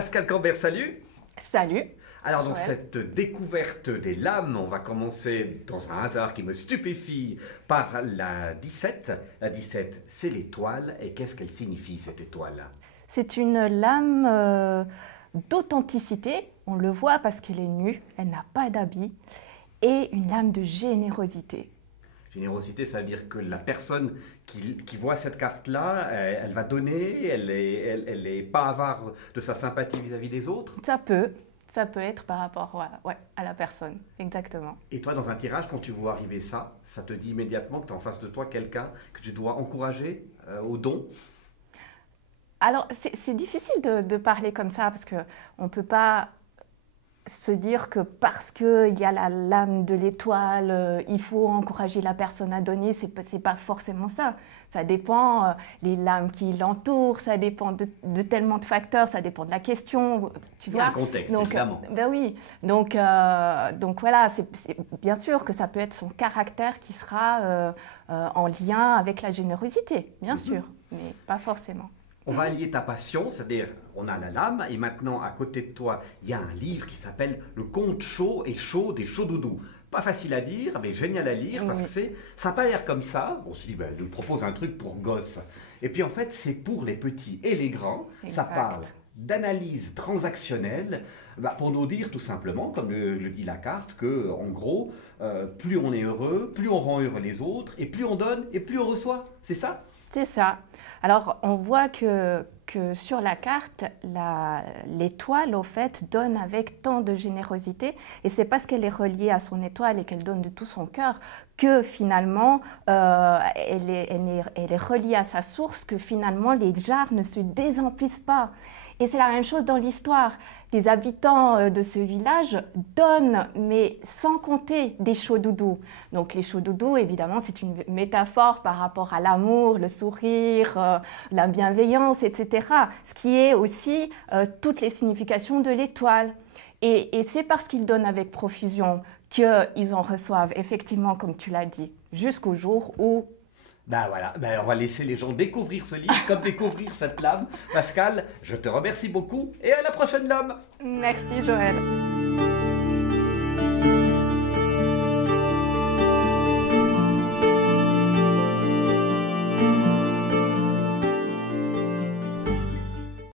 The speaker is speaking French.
Pascal Cambert, salut. Salut. Alors dans Joël. cette découverte des lames, on va commencer dans un hasard qui me stupéfie par la 17. La 17, c'est l'étoile. Et qu'est-ce qu'elle signifie cette étoile? C'est une lame d'authenticité, on le voit parce qu'elle est nue, elle n'a pas d'habit, et une lame de générosité. Générosité, ça veut dire que la personne qui voit cette carte-là, elle va donner, elle est pas avare de sa sympathie vis-à-vis des autres. Ça peut être par rapport à la personne, exactement. Et toi, dans un tirage, quand tu vois arriver ça, ça te dit immédiatement que tu as en face de toi quelqu'un que tu dois encourager au don. Alors, c'est difficile de parler comme ça parce qu'on ne peut pas se dire que parce qu'il y a la lame de l'étoile, il faut encourager la personne à donner. C'est pas forcément ça. Ça dépend les lames qui l'entourent, ça dépend de tellement de facteurs, ça dépend de la question. Tu Il y a vois. un contexte, Donc, évidemment. ben oui. Donc voilà, c'est bien sûr que ça peut être son caractère qui sera en lien avec la générosité, bien sûr, mais pas forcément. On va allier ta passion, c'est-à-dire on a la lame et maintenant à côté de toi, il y a un livre qui s'appelle Le conte chaud et chaud des chauds doudous. Pas facile à dire, mais génial à lire parce que ça n'a pas l'air comme ça. On se dit, ben, il nous propose un truc pour gosses. Et puis en fait, c'est pour les petits et les grands. Ça Exact. parle d'analyse transactionnelle pour nous dire tout simplement, comme le dit la carte, que en gros, plus on est heureux, plus on rend heureux les autres, et plus on donne et plus on reçoit. C'est ça? C'est ça. Alors, on voit que sur la carte, l'étoile, au fait, donne avec tant de générosité. Et c'est parce qu'elle est reliée à son étoile et qu'elle donne de tout son cœur que finalement, elle est reliée à sa source, que finalement, les jarres ne se désemplissent pas. Et c'est la même chose dans l'histoire. Les habitants de ce village donnent, mais sans compter des chauds doudous. Donc les chauds doudous, évidemment, c'est une métaphore par rapport à l'amour, le sourire, la bienveillance, etc. Ce qui est aussi toutes les significations de l'étoile. Et c'est parce qu'ils donnent avec profusion qu'ils en reçoivent, effectivement, comme tu l'as dit, jusqu'au jour où... Ben voilà, ben on va laisser les gens découvrir ce livre, comme découvrir cette lame. Pascal, je te remercie beaucoup et à la prochaine lame. Merci Joël.